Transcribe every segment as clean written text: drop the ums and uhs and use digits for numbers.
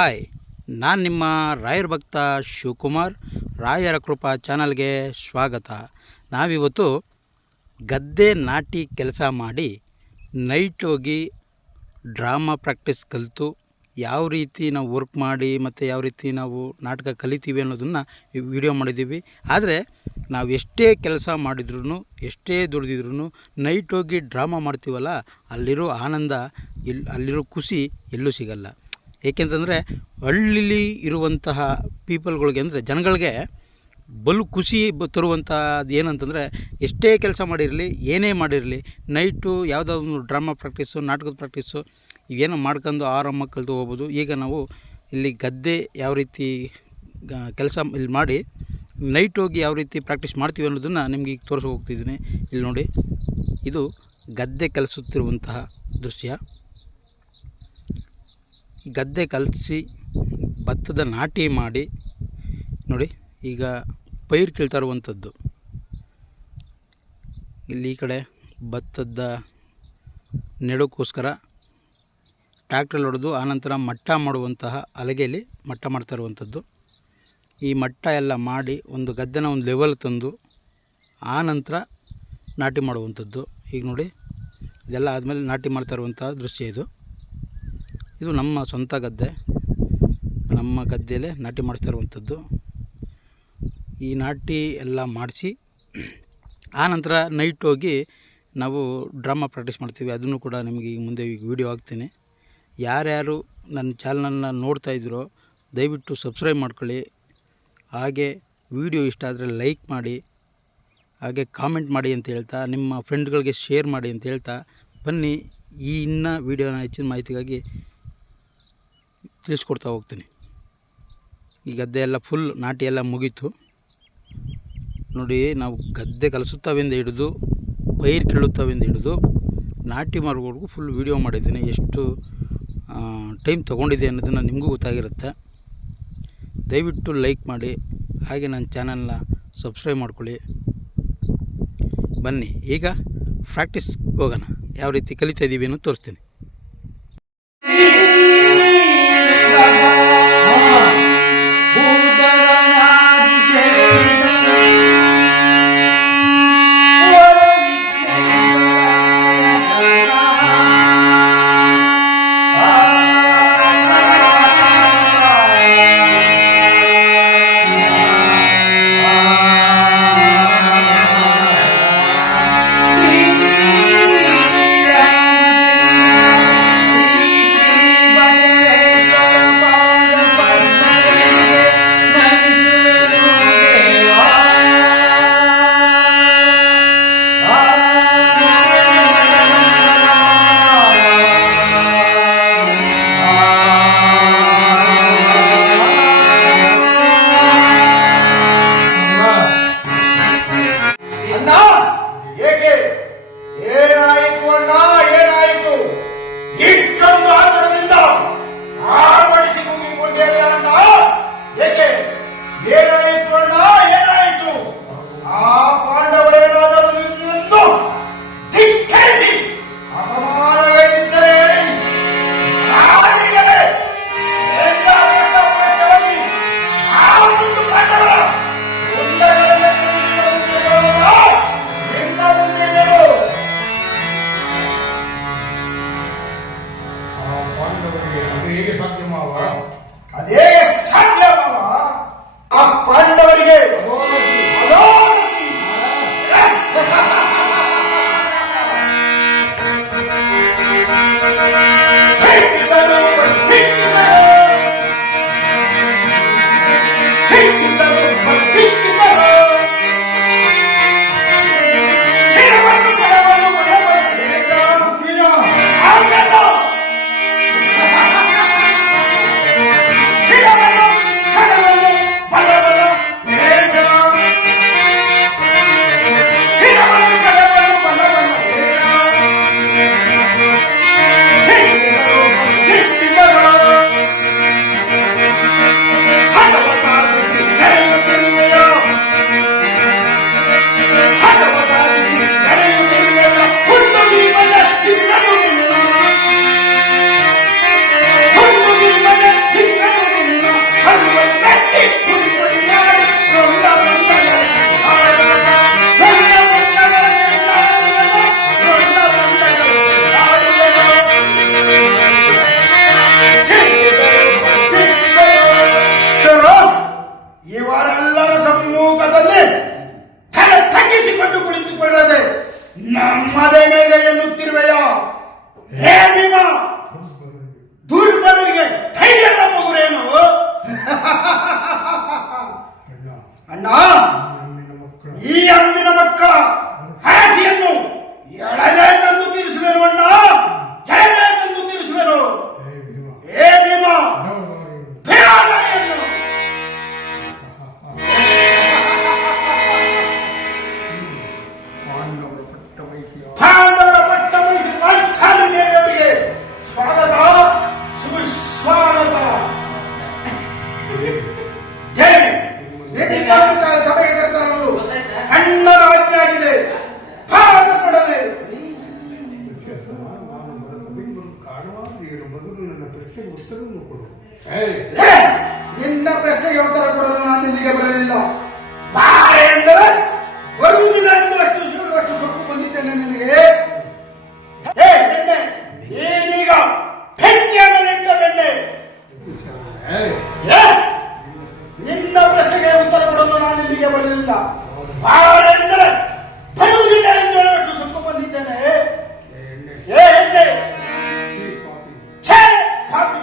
Hi, ನಾನು ನಿಮ್ಮ ರಾಯರ ಭಕ್ತ ಶಿವಕುಮಾರ್. ರಾಯರ ಕೃಪಾ ಚಾನಲ್ಗೆ ಸ್ವಾಗತ. ನಾವಿವತ್ತು ಗದ್ದೆ ನಾಟಿ ಕೆಲಸ ಮಾಡಿ ನೈಟ್ ಹೋಗಿ ಡ್ರಾಮಾ ಪ್ರಾಕ್ಟೀಸ್ ಕಲಿತು ಯಾವ ರೀತಿ ನಾವು ವರ್ಕ್ ಮಾಡಿ ಮತ್ತು ಯಾವ ರೀತಿ ನಾವು ನಾಟಕ ಕಲಿತೀವಿ ಅನ್ನೋದನ್ನು ವಿಡಿಯೋ ಮಾಡಿದ್ದೀವಿ. ಆದರೆ ನಾವು ಎಷ್ಟೇ ಕೆಲಸ ಮಾಡಿದ್ರೂ ಎಷ್ಟೇ ದುಡಿದಿದ್ರೂ ನೈಟ್ ಹೋಗಿ ಡ್ರಾಮಾ ಮಾಡ್ತೀವಲ್ಲ, ಅಲ್ಲಿರೋ ಆನಂದ ಅಲ್ಲಿರೋ ಖುಷಿ ಎಲ್ಲೂ ಸಿಗಲ್ಲ. ಏಕೆಂತಂದರೆ ಹಳ್ಳಿಲಿ ಇರುವಂತಹ ಪೀಪಲ್ಗಳಿಗೆ ಅಂದರೆ ಜನಗಳಿಗೆ ಬಲು ಖುಷಿ ತರುವಂಥದ್ದು ಏನಂತಂದರೆ, ಎಷ್ಟೇ ಕೆಲಸ ಮಾಡಿರಲಿ ಏನೇ ಮಾಡಿರಲಿ ನೈಟು ಯಾವುದಾದ್ರು ಡ್ರಾಮಾ ಪ್ರಾಕ್ಟೀಸು ನಾಟಕದ ಪ್ರಾಕ್ಟೀಸು ಇವೇನೋ ಮಾಡ್ಕೊಂಡು ಆರಾಮ ಕಲಿತು ಹೋಗ್ಬೋದು. ಈಗ ನಾವು ಇಲ್ಲಿ ಗದ್ದೆ ಯಾವ ರೀತಿ ಕೆಲಸ ಇಲ್ಲಿ ಮಾಡಿ ನೈಟ್ ಹೋಗಿ ಯಾವ ರೀತಿ ಪ್ರಾಕ್ಟೀಸ್ ಮಾಡ್ತೀವಿ ಅನ್ನೋದನ್ನು ನಿಮಗೆ ಈಗ ತೋರಿಸಿ ಹೋಗ್ತಿದ್ದೀನಿ. ಇಲ್ಲಿ ನೋಡಿ, ಇದು ಗದ್ದೆ ಕಲಿಸುತ್ತಿರುವಂತಹ ದೃಶ್ಯ. ಗದ್ದೆ ಕಲಿಸಿ ಭತ್ತದ ನಾಟಿ ಮಾಡಿ ನೋಡಿ, ಈಗ ಪೈರು ಕೀಳ್ತಾ ಇರುವಂಥದ್ದು. ಇಲ್ಲಿ ಈ ಕಡೆ ಭತ್ತದ ನೆಡೋಕ್ಕೋಸ್ಕರ ಟ್ಯಾಕ್ಟ್ರಲ್ಲಿ ಹೊಡೆದು ಆನಂತರ ಮಟ್ಟ ಮಾಡುವಂತಹ ಹಲಗೆಯಲ್ಲಿ ಮಟ್ಟ ಮಾಡ್ತಾ ಇರುವಂಥದ್ದು. ಈ ಮಟ್ಟ ಎಲ್ಲ ಮಾಡಿ ಒಂದು ಗದ್ದೆನ ಒಂದು ಲೆವೆಲ್ ತಂದು ಆನಂತರ ನಾಟಿ ಮಾಡುವಂಥದ್ದು. ಈಗ ನೋಡಿ, ಇದೆಲ್ಲ ಆದಮೇಲೆ ನಾಟಿ ಮಾಡ್ತಾ ಇರುವಂತಹ ದೃಶ್ಯ ಇದು. ಇದು ನಮ್ಮ ಸ್ವಂತ ಗದ್ದೆ, ನಮ್ಮ ಗದ್ದೆಯಲ್ಲೇ ನಾಟಿ ಮಾಡಿಸ್ತಾ ಇರುವಂಥದ್ದು. ಈ ನಾಟಿ ಎಲ್ಲ ಮಾಡಿಸಿ ಆನಂತರ ನೈಟ್ ಹೋಗಿ ನಾವು ಡ್ರಾಮಾ ಪ್ರಾಕ್ಟೀಸ್ ಮಾಡ್ತೀವಿ. ಅದನ್ನು ಕೂಡ ನಿಮಗೆ ಈಗ ಮುಂದೆ ಈಗ ವಿಡಿಯೋ ಹಾಕ್ತೀನಿ. ಯಾರ್ಯಾರು ನನ್ನ ಚಾನಲನ್ನು ನೋಡ್ತಾ ಇದ್ದೀರೋ ದಯವಿಟ್ಟು ಸಬ್ಸ್ಕ್ರೈಬ್ ಮಾಡ್ಕೊಳ್ಳಿ. ಹಾಗೆ ವಿಡಿಯೋ ಇಷ್ಟ ಆದರೆ ಲೈಕ್ ಮಾಡಿ, ಹಾಗೆ ಕಾಮೆಂಟ್ ಮಾಡಿ ಅಂತ ಹೇಳ್ತಾ, ನಿಮ್ಮ ಫ್ರೆಂಡ್ಗಳಿಗೆ ಶೇರ್ ಮಾಡಿ ಅಂತ ಹೇಳ್ತಾ, ಬನ್ನಿ ಈ ಇನ್ನೂ ವಿಡಿಯೋನ ಹೆಚ್ಚಿನ ಮಾಹಿತಿಗಾಗಿ ತಿಳಿಸ್ಕೊಡ್ತಾ ಹೋಗ್ತೀನಿ. ಈ ಗದ್ದೆ ಎಲ್ಲ ಫುಲ್ ನಾಟಿ ಎಲ್ಲ ಮುಗೀತು ನೋಡಿ. ನಾವು ಗದ್ದೆ ಕಲಿಸುತ್ತವೆಂದು ಹಿಡಿದು ಪೈರು ಕೀಳುತ್ತವೆಂದು ಹಿಡಿದು ನಾಟಿ ಮಾಡೋವರೆಗೂ ಫುಲ್ ವೀಡಿಯೋ ಮಾಡಿದ್ದೀನಿ. ಎಷ್ಟು ಟೈಮ್ ತೊಗೊಂಡಿದೆ ಅನ್ನೋದನ್ನು ನಿಮಗೂ ಗೊತ್ತಾಗಿರುತ್ತೆ. ದಯವಿಟ್ಟು ಲೈಕ್ ಮಾಡಿ, ಹಾಗೆ ನನ್ನ ಚಾನಲ್ನ ಸಬ್ಸ್ಕ್ರೈಬ್ ಮಾಡ್ಕೊಳ್ಳಿ. ಬನ್ನಿ ಈಗ ಪ್ರಾಕ್ಟೀಸ್ ಹೋಗೋಣ, ಯಾವ ರೀತಿ ಕಲಿತಾ ಇದ್ದೀವಿ ಅನ್ನೋದು ತೋರಿಸ್ತೀನಿ. ಹೇಗೆ ಸಾಧ್ಯ ಮಾವ? ಅದೇ ಸಾಧ್ಯ ಮಾವ. ಆ ಪಾಂಡವರಿಗೆ ಲೇ, ನಿನ್ನ ಪ್ರಶ್ನೆಗೆ ಉತ್ತರ ಕೊಡಲು ನಾನು ಇಲ್ಲಿಗೆ ಬರಲಿಲ್ಲ. ಬಾರೆ ಎಂದರೆ ಬರುವುದಿಲ್ಲ ಅಷ್ಟು ಸೊಪ್ಪು ಬಂದಿದ್ದೇನೆ ನಿನಗೆ. ಬೆಣ್ಣೆ ಏನೀಗ ಬೆಣ್ಣೆ ಮೇಲಿಟ್ಟ ಬೆಣ್ಣೆ. ನಿನ್ನ ಪ್ರಶ್ನೆಗೆ ಉತ್ತರ ಕೊಡಲು ನಾನು ಇಲ್ಲಿಗೆ ಬರಲಿಲ್ಲ. ಬಾರೆ ಎಂದರೆ ಬರುವುದಿಲ್ಲ ಎಂದು ಹೇಳುವಷ್ಟು ಸೊಪ್ಪು ಬಂದಿದ್ದೇನೆ. ಎಣ್ಣೆ ಛೇ ಪಾಪಿ.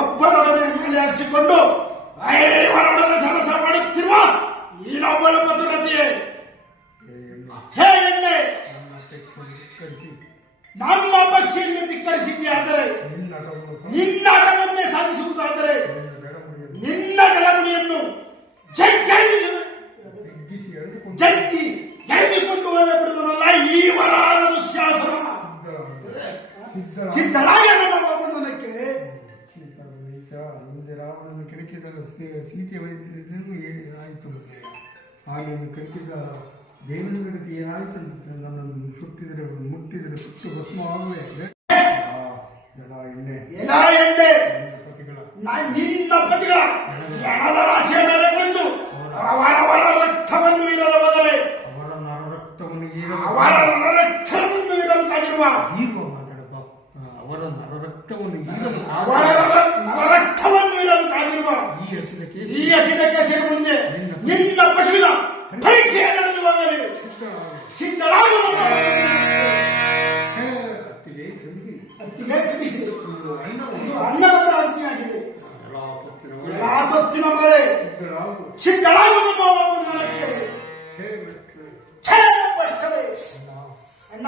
ಒಬ್ಬರೊಡನೆ ಮೇಲೆ ಹಾಕಿಸಿಕೊಂಡು ಐವರೊಡನೆ ಸರಸ ಮಾಡುತ್ತಿರುವ ಇನ್ನೊಬ್ಬಳ ಮಧುರತೆಯೇ. ಹೇ ಎಣ್ಣೆ, ನಮ್ಮ ಪಕ್ಷಿಯನ್ನು ಧಿಕ್ಕರಿಸಿದೆಯಾದರೆ, ನಿನ್ನ ಅಡವನ್ನೇ ಸಾಧಿಸುವುದಾದರೆ ನಿನ್ನ ಬೆಳವಣಿಯನ್ನು ಜಗ್ಗಿ ಎಳೆದುಕೊಂಡು ಹೋಗಬಿಡುವುದಲ್ಲ ಈ ವರಾದ ದುಶ್ಯಾಸನ. ಸಿದ್ಧರಾಯ ನಮ್ಮ ಬಂಧನಕ್ಕೆ ರಾವಣನ್ನು ಕೆಣಕಿದ ಸೀತೆ ವಹಿಸಿದ್ದನ್ನು ಏನಾಯಿತು ಮತ್ತೆ ಹಾಗೆಯನ್ನು ಕೆಣಕಿದ ದೇವೇಂದ್ರಗತಿ ಏನಾಯಿತು ಅಂತ ನನ್ನನ್ನು ಸುಟ್ಟಿದರೆ ಮುಟ್ಟಿದರೆ ಸುಟ್ಟು ಭಸ್ಮ ಆಗುವೆ. ನಿನ್ನ ಪತಿಗಳ ಹಣದ ರಾಶಿಯ ಮೇಲೆ ಬಂದು ಅವರ ರಕ್ತವನ್ನು ಇರಲು ಬದಲೇ ಅವರ ನರರಕ್ತವನ್ನು ಇರಲು ಕಾದಿರುವ ಅವರ ನರರಕ್ತವನ್ನು ಈರಲು ನರರಕ್ತವನ್ನು ಇರಲು ಕಾದಿರುವ ಈ ಹಸಿದ ಕೇಸರಿ ಮುಂದೆ ನಿನ್ನ ಪಶುವಿನ ಪರೀಕ್ಷೆ ನಡೆದು ಹೋಗಲಿ ಸಿದ್ಧರಾಗುವ ಅತ್ತಿಗೆ ಕ್ಷಮಿಸಿ ಅನ್ನದ ಆಜ್ಞೆಯಾಗಿದೆ. ಯಾವತ್ತಿನ ಮಳೆ ಸಿದ್ಧರಾಗುವ ನನಗೆ ಅಣ್ಣ